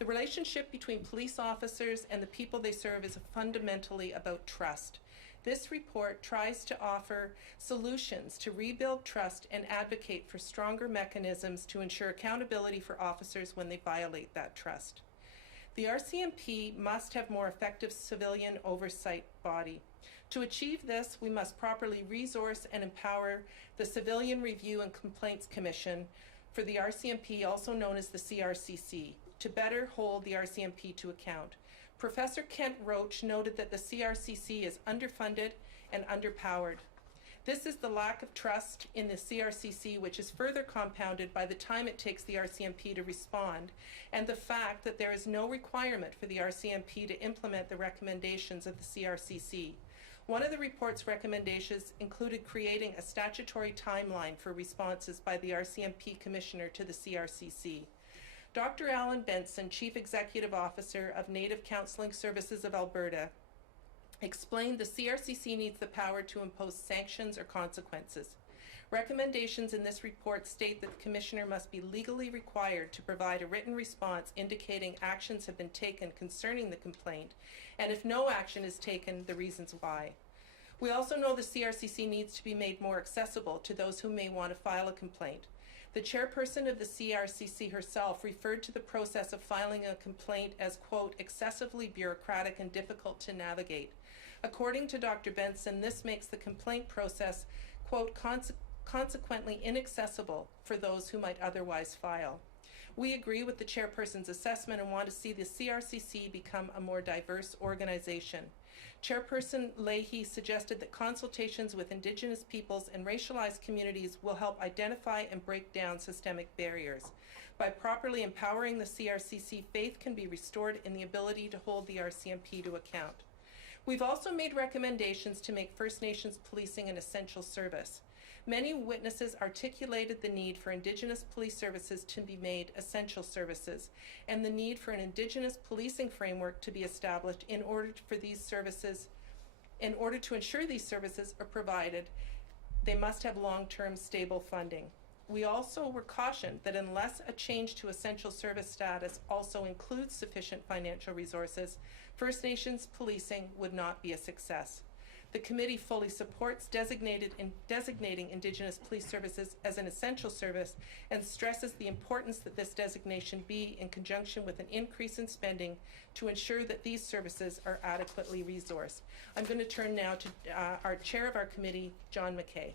The relationship between police officers and the people they serve is fundamentally about trust. This report tries to offer solutions to rebuild trust and advocate for stronger mechanisms to ensure accountability for officers when they violate that trust. The RCMP must have more effective civilian oversight body. To achieve this, we must properly resource and empower the Civilian Review and Complaints Commission for the RCMP, also known as the CRCC, to better hold the RCMP to account. Professor Kent Roach noted that the CRCC is underfunded and underpowered. This is the lack of trust in the CRCC, which is further compounded by the time it takes the RCMP to respond, and the fact that there is no requirement for the RCMP to implement the recommendations of the CRCC. One of the report's recommendations included creating a statutory timeline for responses by the RCMP Commissioner to the CRCC. Dr. Alan Benson, Chief Executive Officer of Native Counselling Services of Alberta, explained the CRCC needs the power to impose sanctions or consequences. Recommendations in this report state that the Commissioner must be legally required to provide a written response indicating actions have been taken concerning the complaint, and if no action is taken, the reasons why. We also know the CRCC needs to be made more accessible to those who may want to file a complaint. The chairperson of the CRCC herself referred to the process of filing a complaint as, quote, excessively bureaucratic and difficult to navigate. According to Dr. Benson, this makes the complaint process, quote, consequently inaccessible for those who might otherwise file. We agree with the chairperson's assessment and want to see the CRCC become a more diverse organization. Chairperson Leahy suggested that consultations with Indigenous peoples and racialized communities will help identify and break down systemic barriers. By properly empowering the CRCC, faith can be restored in the ability to hold the RCMP to account. We've also made recommendations to make First Nations policing an essential service. Many witnesses articulated the need for Indigenous police services to be made essential services, and the need for an Indigenous policing framework to be established in order to ensure these services are provided, they must have long-term stable funding. We also were cautioned that unless a change to essential service status also includes sufficient financial resources, First Nations policing would not be a success. The committee fully supports designating Indigenous police services as an essential service and stresses the importance that this designation be in conjunction with an increase in spending to ensure that these services are adequately resourced. I'm going to turn now to our chair of our committee, John McKay.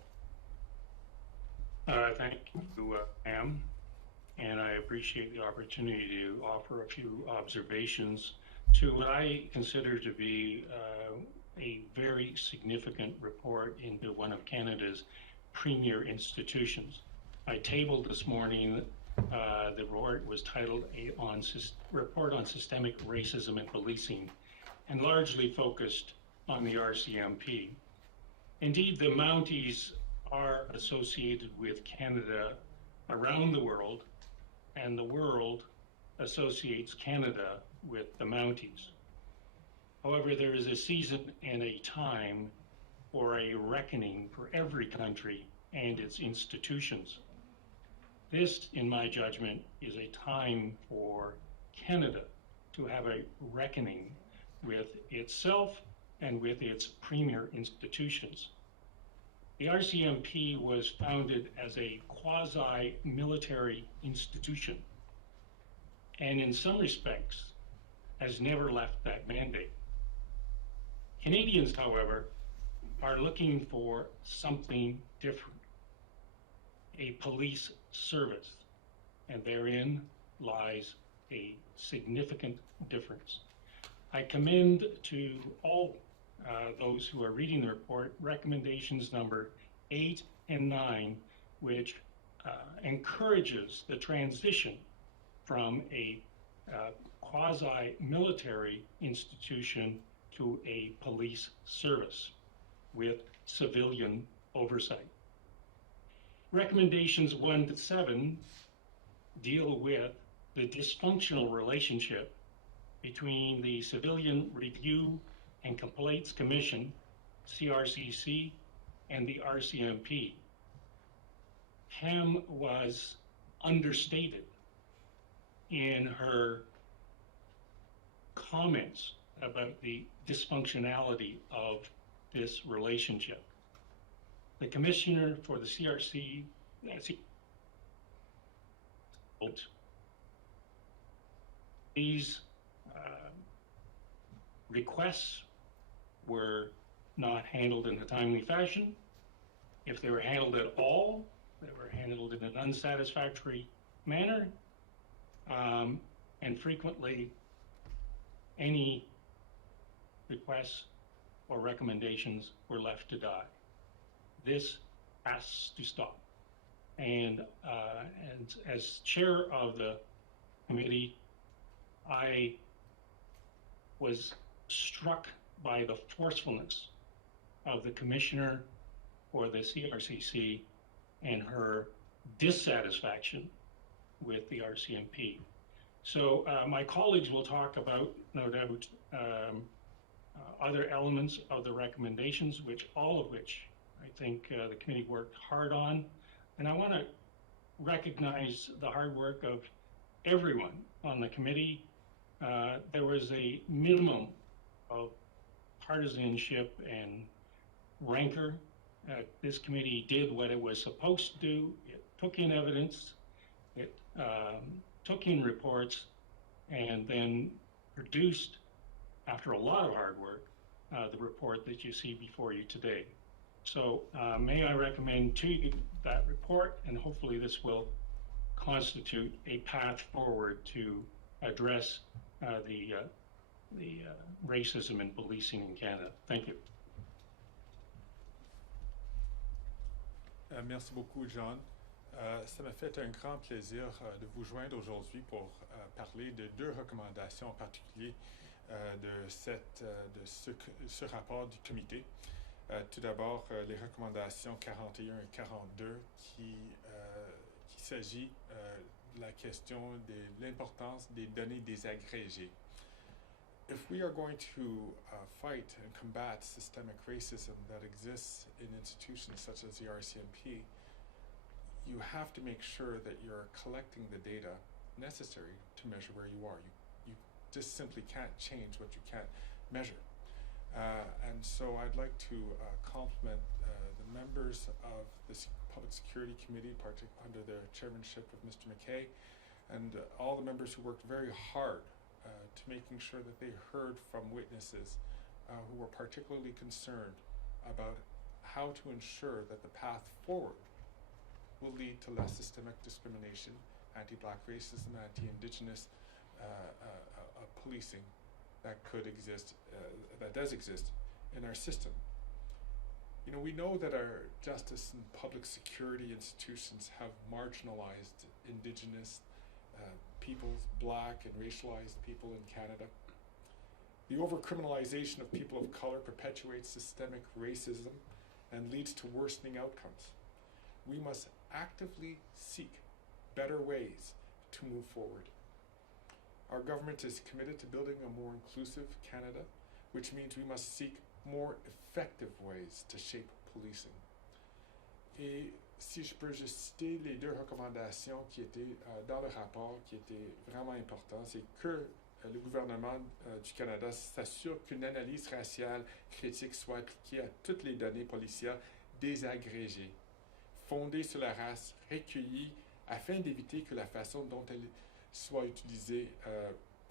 Thank you, Pam, and I appreciate the opportunity to offer a few observations to what I consider to be a very significant report into one of Canada's premier institutions. I tabled this morning, the report was titled Report on Systemic Racism in Policing, and largely focused on the RCMP. Indeed, the Mounties are associated with Canada around the world, and the world associates Canada with the Mounties. However, there is a season and a time for a reckoning for every country and its institutions. This, in my judgment, is a time for Canada to have a reckoning with itself and with its premier institutions. The RCMP was founded as a quasi-military institution, and in some respects has never left that mandate. Canadians, however, are looking for something different, a police service, and therein lies a significant difference. I commend to all those who are reading the report recommendations number 8 and 9, which encourages the transition from a quasi-military institution to a police service with civilian oversight. Recommendations 1 to 7 deal with the dysfunctional relationship between the Civilian Review and Complaints Commission, CRCC, and the RCMP. Pam was understated in her comments about the dysfunctionality of this relationship. The commissioner for the CRC, these requests were not handled in a timely fashion. If they were handled at all, they were handled in an unsatisfactory manner, and frequently any requests or recommendations were left to die. This has to stop. And as chair of the committee, I was struck by the forcefulness of the commissioner for the CRCC and her dissatisfaction with the RCMP. So my colleagues will talk about, no doubt, other elements of the recommendations, all of which I think the committee worked hard on. And I want to recognize the hard work of everyone on the committee. There was a minimum of partisanship and rancor. This committee did what it was supposed to do. It took in evidence, it took in reports, and then produced, after a lot of hard work, the report that you see before you today. So may I recommend to you that report, and hopefully this will constitute a path forward to address the racism in policing in Canada. Thank you. Merci beaucoup, John. Ça m'a fait un grand plaisir de vous joindre aujourd'hui pour parler de deux recommandations en particulier de ce rapport du comité. Tout d'abord, les recommandations 41 et 42 qui s'agit de la question de l'importance des données désagrégées. If we are going to fight and combat systemic racism that exists in institutions such as the RCMP, you have to make sure that you're collecting the data necessary to measure where you are. You just simply can't change what you can't measure. And so I'd like to compliment the members of the Public Security Committee, particularly under the chairmanship of Mr. McKay, and all the members who worked very hard to making sure that they heard from witnesses who were particularly concerned about how to ensure that the path forward will lead to less systemic discrimination, anti-Black racism, anti-Indigenous policing that could exist, that does exist in our system. You know, we know that our justice and public security institutions have marginalized Indigenous peoples, Black and racialized people in Canada. The overcriminalization of people of color perpetuates systemic racism and leads to worsening outcomes. We must actively seek better ways to move forward. Our government is committed to building a more inclusive Canada, which means we must seek more effective ways to shape policing. Et si je peux juste citer les deux recommandations qui étaient dans le rapport, qui étaient vraiment importantes, c'est que le gouvernement du Canada s'assure qu'une analyse raciale critique soit appliquée à toutes les données policières désagrégées, fondées sur la race, recueillies afin d'éviter que la façon dont elles soient utilisées,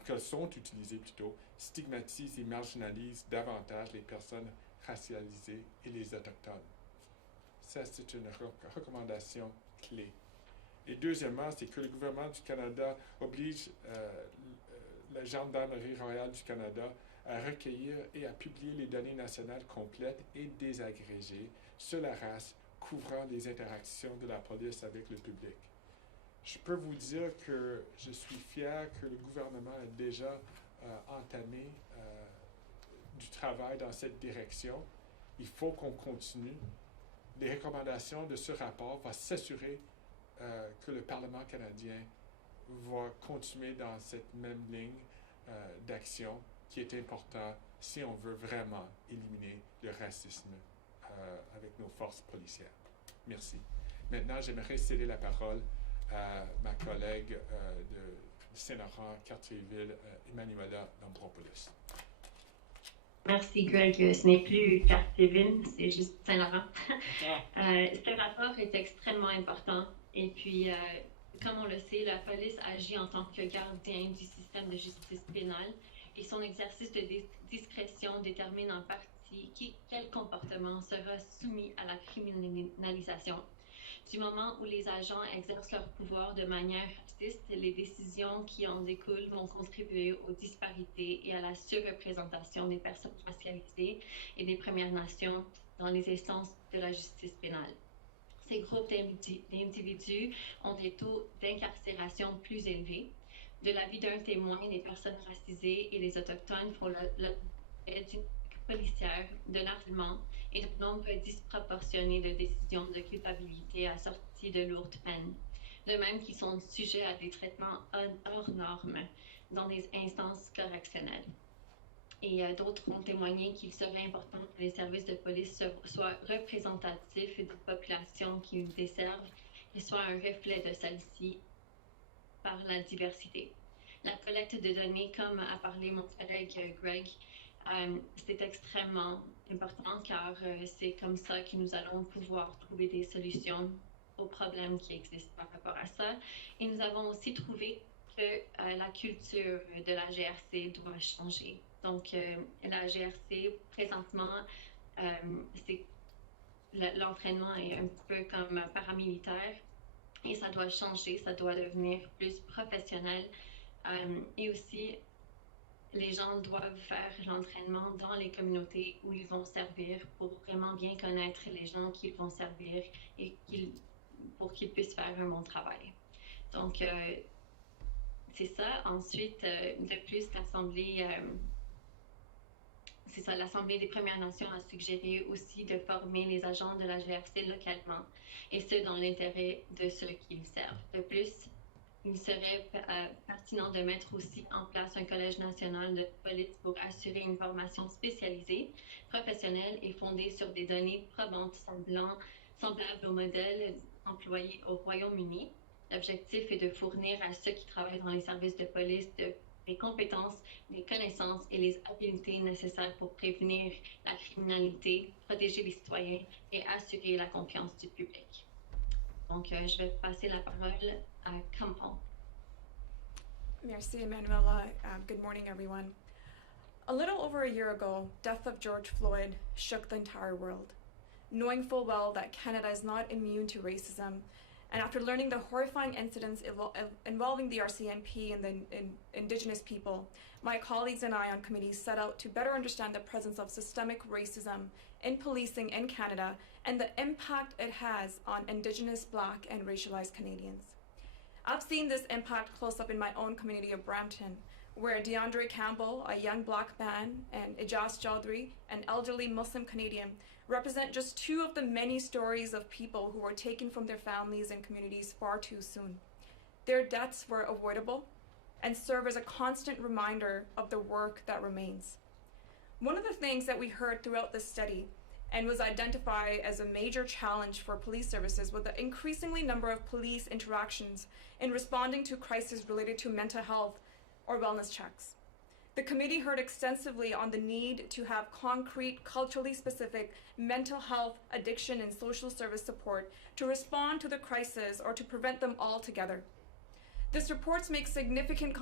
qu'elles sont utilisées plutôt, stigmatisent et marginalisent davantage les personnes racialisées et les autochtones. Ça, c'est une recommandation clé. Et deuxièmement, c'est que le gouvernement du Canada oblige la Gendarmerie royale du Canada à recueillir et à publier les données nationales complètes et désagrégées sur la race couvrant les interactions de la police avec le public. Je peux vous dire que je suis fier que le gouvernement a déjà entamé du travail dans cette direction. Il faut qu'on continue. Les recommandations de ce rapport vont s'assurer que le Parlement canadien va continuer dans cette même ligne d'action qui est importante si on veut vraiment éliminer le racisme avec nos forces policières. Merci. Maintenant, j'aimerais céder la parole à ma collègue Saint-Laurent, Quartier-Ville, Emmanuela d'Ambropolis. Merci, Greg. Ce n'est plus Quartier-Ville, c'est juste Saint-Laurent. Ce rapport est extrêmement important. Et puis, comme on le sait, la police agit en tant que gardien du système de justice pénale et son exercice de discrétion détermine en partie quel comportement sera soumis à la criminalisation. Du moment où les agents exercent leur pouvoir de manière raciste, les décisions qui en découlent vont contribuer aux disparités et à la surreprésentation des personnes racialisées et des Premières Nations dans les instances de la justice pénale. Ces groupes d'individus ont des taux d'incarcération plus élevés. De l'avis d'un témoin, les personnes racisées et les Autochtones font l'objet d'une policière, de l'harcèlement et d'un nombre disproportionné de décisions de culpabilité assorties de lourdes peines. De même qu'ils sont sujets à des traitements hors normes dans des instances correctionnelles. Et d'autres ont témoigné qu'il serait important que les services de police soient représentatifs des populations qu'ils desservent et soient un reflet de celle-ci par la diversité. La collecte de données, comme a parlé mon collègue Greg, c'est extrêmement important car c'est comme ça que nous allons pouvoir trouver des solutions aux problèmes qui existent par rapport à ça. Et nous avons aussi trouvé que la culture de la GRC doit changer. Donc, la GRC, présentement, l'entraînement est un peu comme paramilitaire et ça doit changer, ça doit devenir plus professionnel. Et aussi, les gens doivent faire l'entraînement dans les communautés où ils vont servir pour vraiment bien connaître les gens qu'ils vont servir et pour qu'ils puissent faire un bon travail. Donc, c'est ça. Ensuite, de plus, l'Assemblée des Premières Nations a suggéré aussi de former les agents de la GRC localement, et ce, dans l'intérêt de ceux qui le servent. De plus, il serait pertinent de mettre aussi en place un collège national de police pour assurer une formation spécialisée, professionnelle et fondée sur des données probantes semblables au modèle employé au Royaume-Uni. L'objectif est de fournir à ceux qui travaillent dans les services de police les compétences, les connaissances et les habiletés nécessaires pour prévenir la criminalité, protéger les citoyens et assurer la confiance du public. Donc, je vais passer la parole à Kampong. Merci, Emanuela. Good morning, everyone. A little over a year ago, death of George Floyd shook the entire world. Knowing full well that Canada is not immune to racism, and after learning the horrifying incidents involving the RCMP and the Indigenous people, my colleagues and I on committee set out to better understand the presence of systemic racism in policing in Canada and the impact it has on Indigenous, Black, and racialized Canadians. I've seen this impact close up in my own community of Brampton, where DeAndre Campbell, a young Black man, and Ijaz Chaudhry, an elderly Muslim Canadian, represent just two of the many stories of people who were taken from their families and communities far too soon. Their deaths were avoidable and serve as a constant reminder of the work that remains. One of the things that we heard throughout this study and was identified as a major challenge for police services was the increasingly number of police interactions in responding to crises related to mental health or wellness checks. The committee heard extensively on the need to have concrete, culturally specific mental health, addiction, and social service support to respond to the crisis or to prevent them altogether. This report makes significant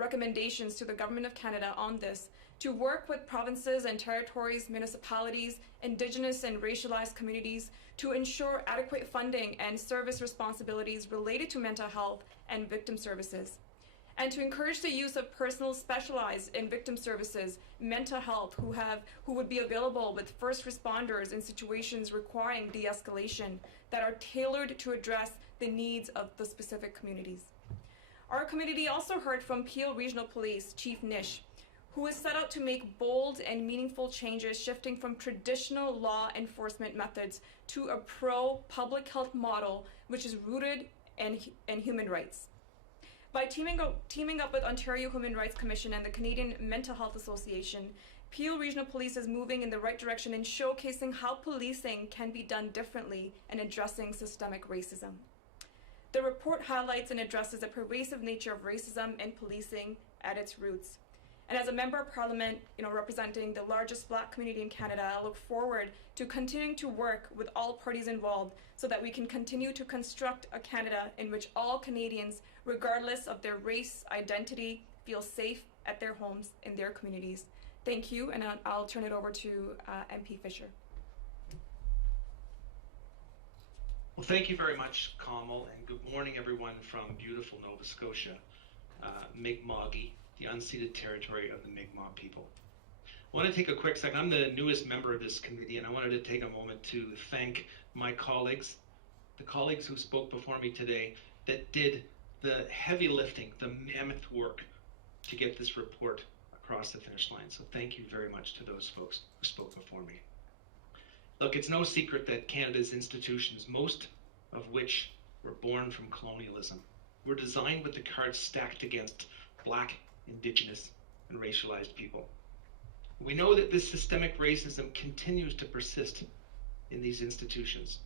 recommendations to the Government of Canada on this, to work with provinces and territories, municipalities, Indigenous and racialized communities to ensure adequate funding and service responsibilities related to mental health and victim services, and to encourage the use of personnel specialized in victim services, mental health, who would be available with first responders in situations requiring de-escalation that are tailored to address the needs of the specific communities. Our committee also heard from Peel Regional Police Chief Nish, who has set out to make bold and meaningful changes, shifting from traditional law enforcement methods to a pro-public health model which is rooted in human rights. By teaming up with Ontario Human Rights Commission and the Canadian Mental Health Association, Peel Regional Police is moving in the right direction in showcasing how policing can be done differently in addressing systemic racism. The report highlights and addresses the pervasive nature of racism in policing at its roots. And as a member of Parliament, representing the largest Black community in Canada, I look forward to continuing to work with all parties involved so that we can continue to construct a Canada in which all Canadians, regardless of their race, identity, feel safe at their homes, in their communities. Thank you, and I'll turn it over to MP Fisher. Well, thank you very much, Kamal, and good morning, everyone from beautiful Nova Scotia, Mi'kma'ki, the unceded territory of the Mi'kmaq people. I want to take a quick second. I'm the newest member of this committee, and I wanted to take a moment to thank my colleagues, the colleagues who spoke before me today that did the heavy lifting, the mammoth work to get this report across the finish line. So thank you very much to those folks who spoke before me. Look, it's no secret that Canada's institutions, most of which were born from colonialism, were designed with the cards stacked against Black, Indigenous, and racialized people. We know that this systemic racism continues to persist in these institutions.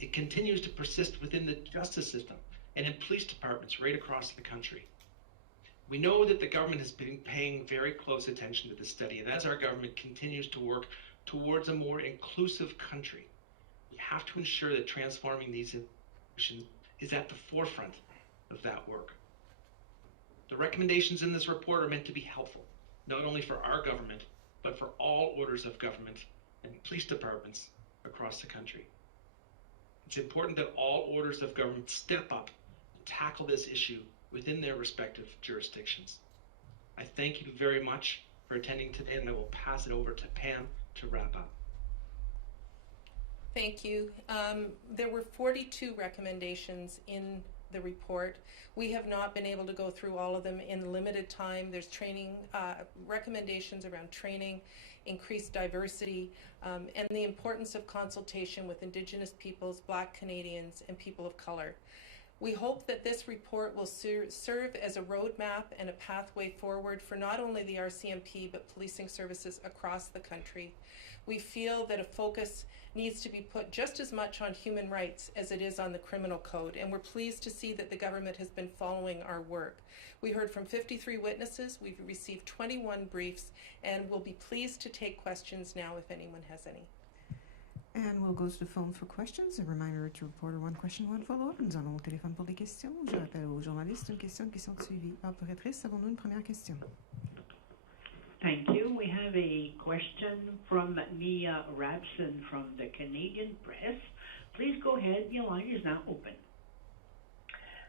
It continues to persist within the justice system and in police departments right across the country. We know that the government has been paying very close attention to this study, and as our government continues to work towards a more inclusive country, we have to ensure that transforming these institutions is at the forefront of that work. The recommendations in this report are meant to be helpful, not only for our government, but for all orders of government and police departments across the country. It's important that all orders of government step up and tackle this issue within their respective jurisdictions. I thank you very much for attending today, and I will pass it over to Pam to wrap up. Thank you. There were 42 recommendations in the report. We have not been able to go through all of them in limited time. There's training, recommendations around training, increased diversity, and the importance of consultation with Indigenous peoples, Black Canadians, and people of color. We hope that this report will serve as a roadmap and a pathway forward for not only the RCMP, but policing services across the country. We feel that a focus needs to be put just as much on human rights as it is on the criminal code, and we're pleased to see that the government has been following our work. We heard from 53 witnesses, we've received 21 briefs, and we'll be pleased to take questions now if anyone has any. And we'll go to the phone for questions. A reminder to reporter, one question, one follow-up. Nous allons au téléphone pour des questions. Je rappelle aux journalistes une question qui sont suivies. Opératrice, avons-nous une première question? Thank you. We have a question from Mia Rabson from the Canadian Press. Please go ahead. Your line is now open.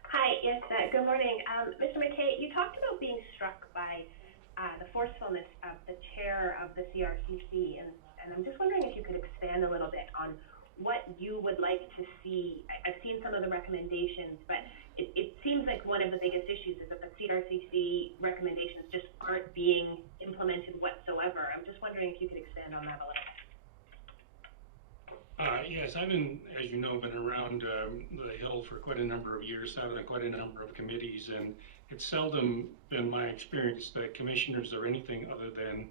Hi, yes, good morning. Mr. McKay, you talked about being struck by the forcefulness of the chair of the CRCC, and I'm just wondering if you could expand a little bit on what you would like to see. I've seen some of the recommendations, but it seems like one of the biggest issues is that the CRCC recommendations just aren't being implemented whatsoever. I'm just wondering if you could expand on that a little. Yes, I've been, as you know, been around the Hill for quite a number of years, sat on quite a number of committees, and it's seldom been my experience that commissioners are anything other than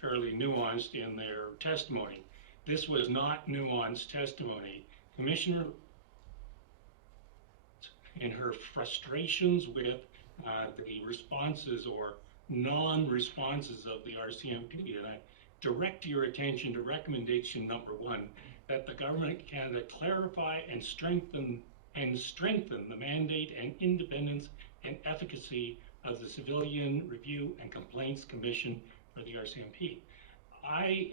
fairly nuanced in their testimony. This was not nuanced testimony. Commissioner, in her frustrations with the responses or non-responses of the RCMP, and I direct your attention to recommendation number 1, that the Government of Canada clarify and strengthen the mandate and independence and efficacy of the Civilian Review and Complaints Commission for the RCMP. I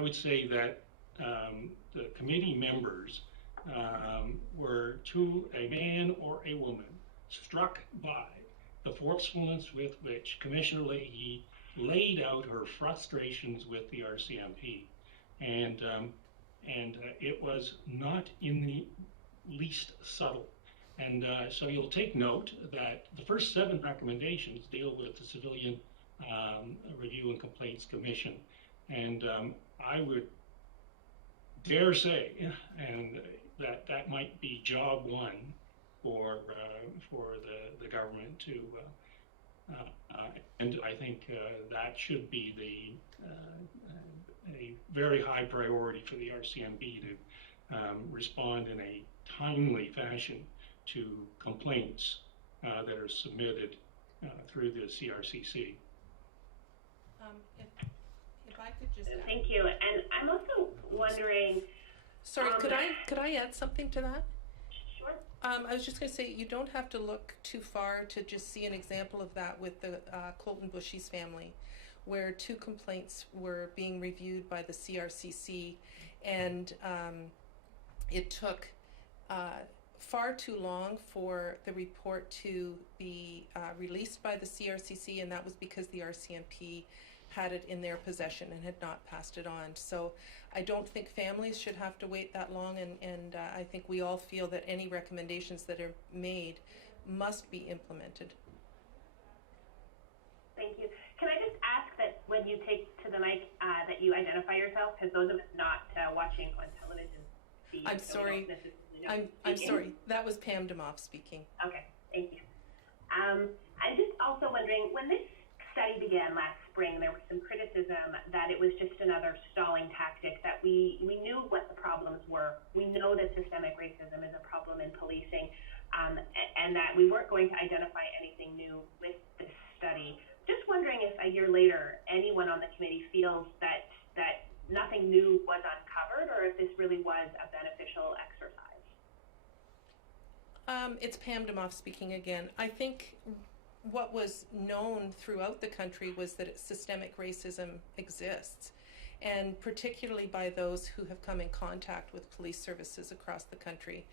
would say that the committee members were, to a man or a woman, struck by the forcefulness with which Commissioner Leahy laid out her frustrations with the RCMP, and it was not in the least subtle. And so you'll take note that the first 7 recommendations deal with the Civilian Review and Complaints Commission, and I would dare say, and that might be job 1 for the government to, and I think that should be a very high priority for the RCMP to respond in a timely fashion to complaints that are submitted through the CRCC. If I could just add. Thank you. And I'm also wondering. Sorry, could I add something to that? Sure. I was just going to say, you don't have to look too far to just see an example of that with the Colton Bushy's family, where 2 complaints were being reviewed by the CRCC, and it took far too long for the report to be released by the CRCC, and that was because the RCMP had it in their possession and had not passed it on. So I don't think families should have to wait that long, and I think we all feel that any recommendations that are made must be implemented. Thank you. Can I just ask that when you take to the mic that you identify yourself, because those of us not watching on television see. I'm sorry. I'm sorry. That was Pam Demoff speaking. Okay, thank you. I'm just also wondering, when this study began last spring, there was some criticism that it was just another stalling tactic, that we knew what the problems were. We know that systemic racism is a problem in policing, and that we weren't going to identify anything new with this study. Just wondering if a year later, anyone on the committee feels that nothing new was uncovered, or if this really was a beneficial exercise. It's Pam Demoff speaking again. I think what was known throughout the country was that systemic racism exists, and particularly by those who have come in contact with police services across the country.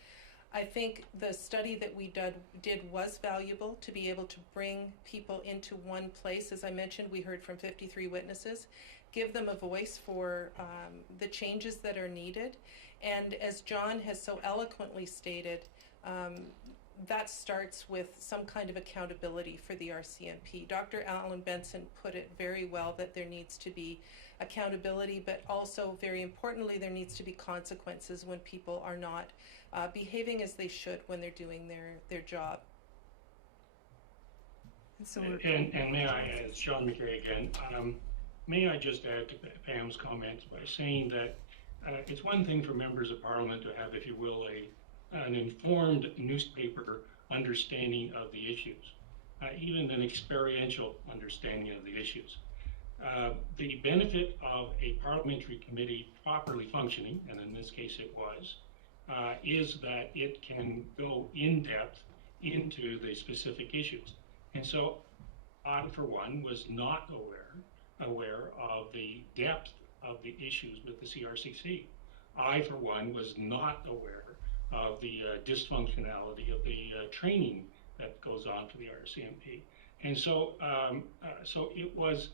I think the study that we did was valuable to be able to bring people into one place. As I mentioned, we heard from 53 witnesses, give them a voice for the changes that are needed. And as John has so eloquently stated, that starts with some kind of accountability for the RCMP. Dr. Alan Benson put it very well, that there needs to be accountability, but also, very importantly, there needs to be consequences when people are not behaving as they should when they're doing their job. And may I, as Sean McKay again, may I just add to Pam's comments by saying that it's one thing for members of Parliament to have, if you will, an informed newspaper understanding of the issues, even an experiential understanding of the issues. The benefit of a parliamentary committee properly functioning, and in this case it was, is that it can go in depth into the specific issues. And so I, for one, was not aware of the depth of the issues with the CRCC. I, for one, was not aware of the dysfunctionality of the training that goes on for the RCMP. And so, so it was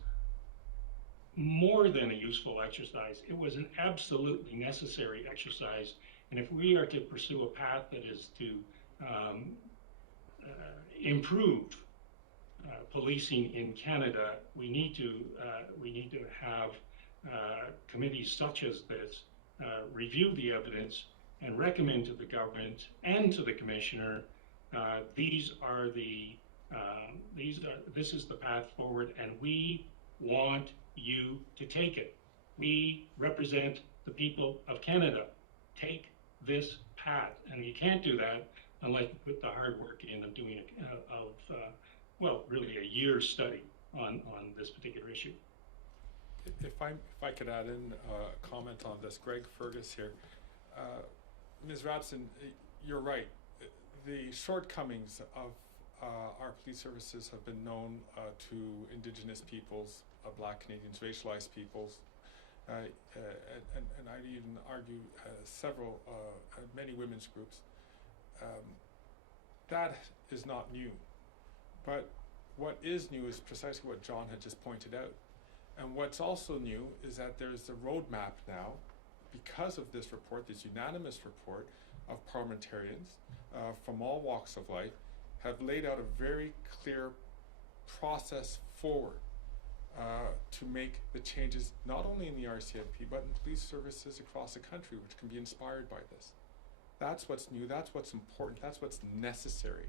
more than a useful exercise. It was an absolutely necessary exercise. And if we are to pursue a path that is to improve policing in Canada, we need to have committees such as this review the evidence and recommend to the government and to the commissioner, this is the path forward, and we want you to take it. We represent the people of Canada. Take this path, and you can't do that unless you put the hard work in of doing well, really a year's study on this particular issue. If I could add in a comment on this, Greg Fergus here. Ms. Rabson, you're right. The shortcomings of our police services have been known to Indigenous peoples, Black Canadians, racialized peoples, and I'd even argue many women's groups. That is not new. But what is new is precisely what John had just pointed out. And what's also new is that there's a roadmap now, because of this report, this unanimous report of parliamentarians from all walks of life, have laid out a very clear process forward to make the changes not only in the RCMP but in police services across the country, which can be inspired by this. That's what's new, that's what's important, that's what's necessary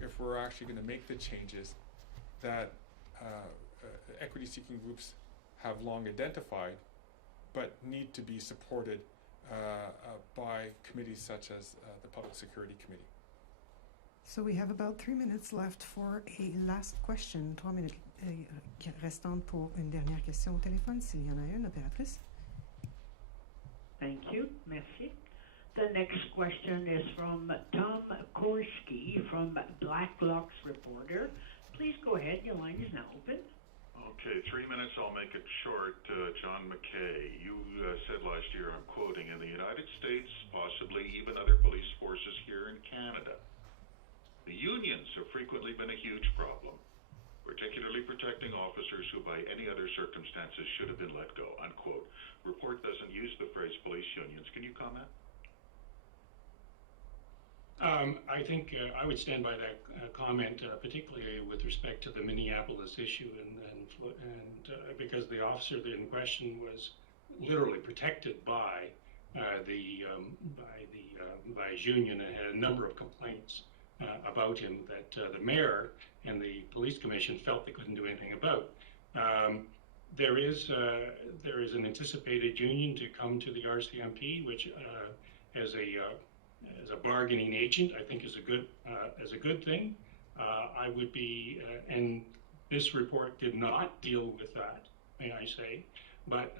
if we're actually going to make the changes that equity-seeking groups have long identified but need to be supported by committees such as the Public Security Committee. So we have about 3 minutes left for a last question. 3 minutes restantes pour une dernière question au téléphone, s'il y en a une, opératrice. Thank you. Merci. The next question is from Tom Korski from Blacklock's Reporter. Please go ahead. Your line is now open. Okay, 3 minutes, I'll make it short. John McKay, you said last year, I'm quoting, in the United States, possibly even other police forces here in Canada, the unions have frequently been a huge problem, particularly protecting officers who by any other circumstances should have been let go, unquote. Report doesn't use the phrase police unions. Can you comment? I think I would stand by that comment, particularly with respect to the Minneapolis issue, and because the officer in question was literally protected by his union and had a number of complaints about him that the mayor and the police commission felt they couldn't do anything about. There is an anticipated union to come to the RCMP, which as a bargaining agent, I think is a good thing. I would be, and this report did not deal with that, may I say, but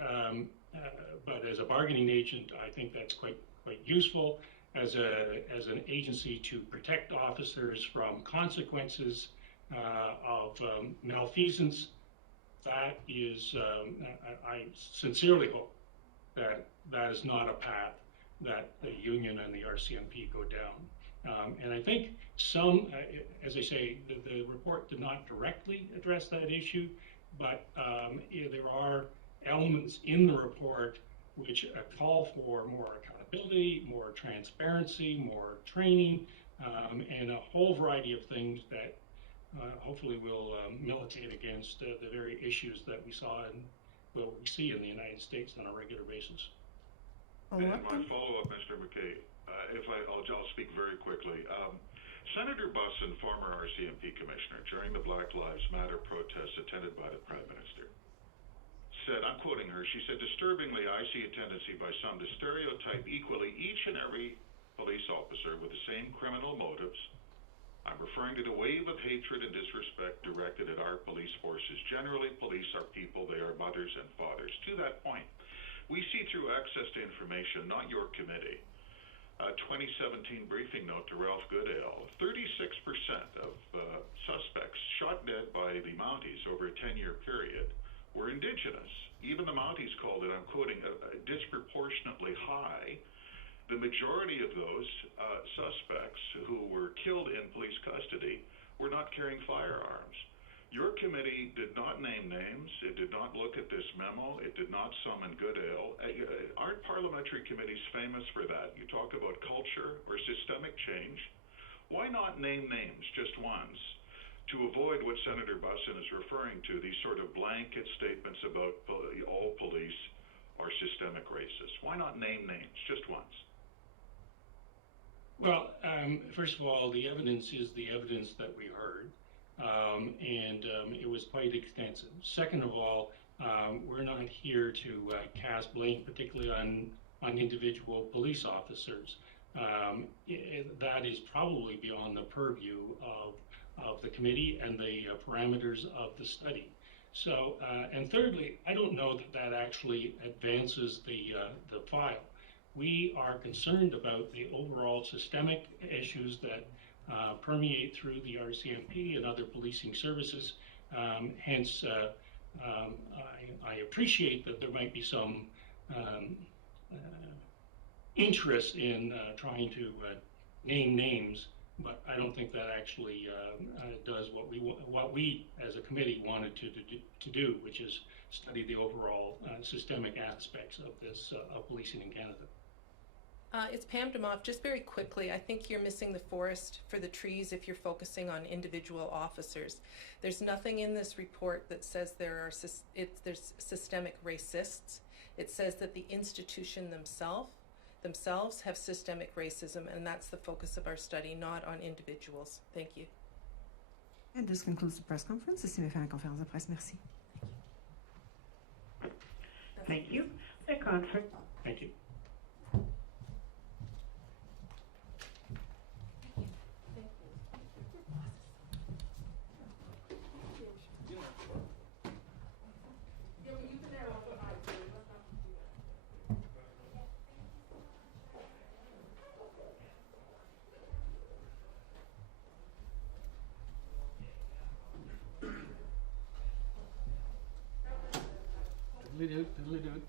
as a bargaining agent, I think that's quite useful as an agency to protect officers from consequences of malfeasance. That is, I sincerely hope that is not a path that the union and the RCMP go down. And I think as I say, the report did not directly address that issue, but there are elements in the report which call for more accountability, more transparency, more training, and a whole variety of things that hopefully will militate against the very issues that we see in the United States on a regular basis. And my follow-up, Mr. McKay, I'll speak very quickly. Senator Bussin, former RCMP commissioner, during the Black Lives Matter protests attended by the Prime Minister, said, I'm quoting her, she said, disturbingly, I see a tendency by some to stereotype equally each and every police officer with the same criminal motives. I'm referring to the wave of hatred and disrespect directed at our police forces. Generally, police are people, they are mothers and fathers. To that point, we see through access to information, not your committee, a 2017 briefing note to Ralph Goodale, 36% of suspects shot dead by the Mounties over a 10-year period were Indigenous. Even the Mounties called it, I'm quoting, disproportionately high. The majority of those suspects who were killed in police custody were not carrying firearms. Your committee did not name names. It did not look at this memo. It did not summon Goodale. Aren't parliamentary committees famous for that? You talk about culture or systemic change. Why not name names just once to avoid what Senator Bussin is referring to, these sort of blanket statements about all police are systemic racist? Why not name names just once? Well, first of all, the evidence is the evidence that we heard. And it was quite extensive. Second of all, we're not here to cast blame, particularly on individual police officers. That is probably beyond the purview of the committee and the parameters of the study. So, and thirdly, I don't know that actually advances the file. We are concerned about the overall systemic issues that permeate through the RCMP and other policing services. Hence, I appreciate that there might be some interest in trying to name names, but I don't think that actually does what we as a committee wanted to do, which is study the overall systemic aspects of this of policing in Canada. It's Pam Demoff. Just very quickly, I think you're missing the forest for the trees if you're focusing on individual officers. There's nothing in this report that says there's systemic racists. It says that the institution themselves have systemic racism, and that's the focus of our study, not on individuals. Thank you. And this concludes the press conference. Ici, la conférence de presse. Merci. Thank you. The conference. Thank you. Diddly-doot, diddly-doot.